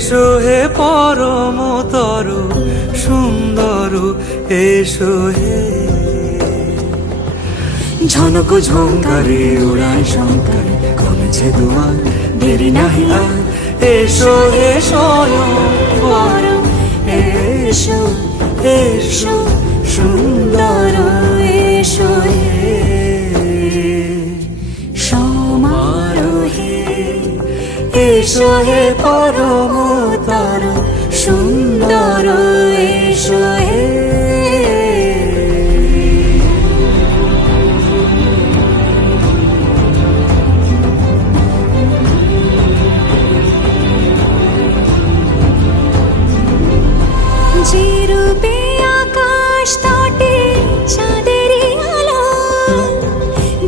এসো হে পরমতর সুন্দর, এসো হে। ঝনক ঝঙ্কারে উড়ায় শঙ্কারে, কমেছে দুয়ার দেরি নাহি আর। এসো হে স্বয়ং বর, এসো এসো সুন্দর, এসো হে সমারোহে। এসো হে পরমতর সুন্দর, এসো হে। যে রূপে আকাশ তটে চাঁদেরই আলো,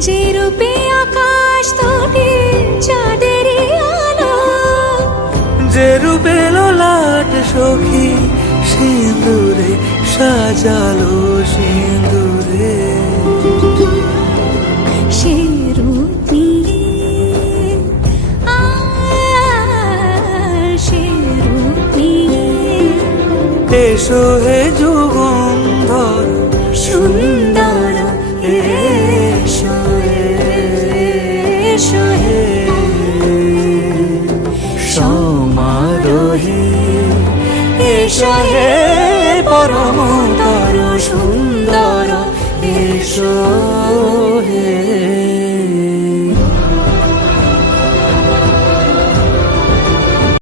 যে রূপে আকাশ তটে চাঁদেরই আলো, যে রূপে ললাট সখী সিঁদুরে সাজালো সিঁদুরে। সে রূপ নিয়ে, সে রূপ নিয়ে এসো হে যুগন্ধর সুন্দর, এসো এসো হে সমারোহে। এসো হে পরমতর সুন্দর, এসো।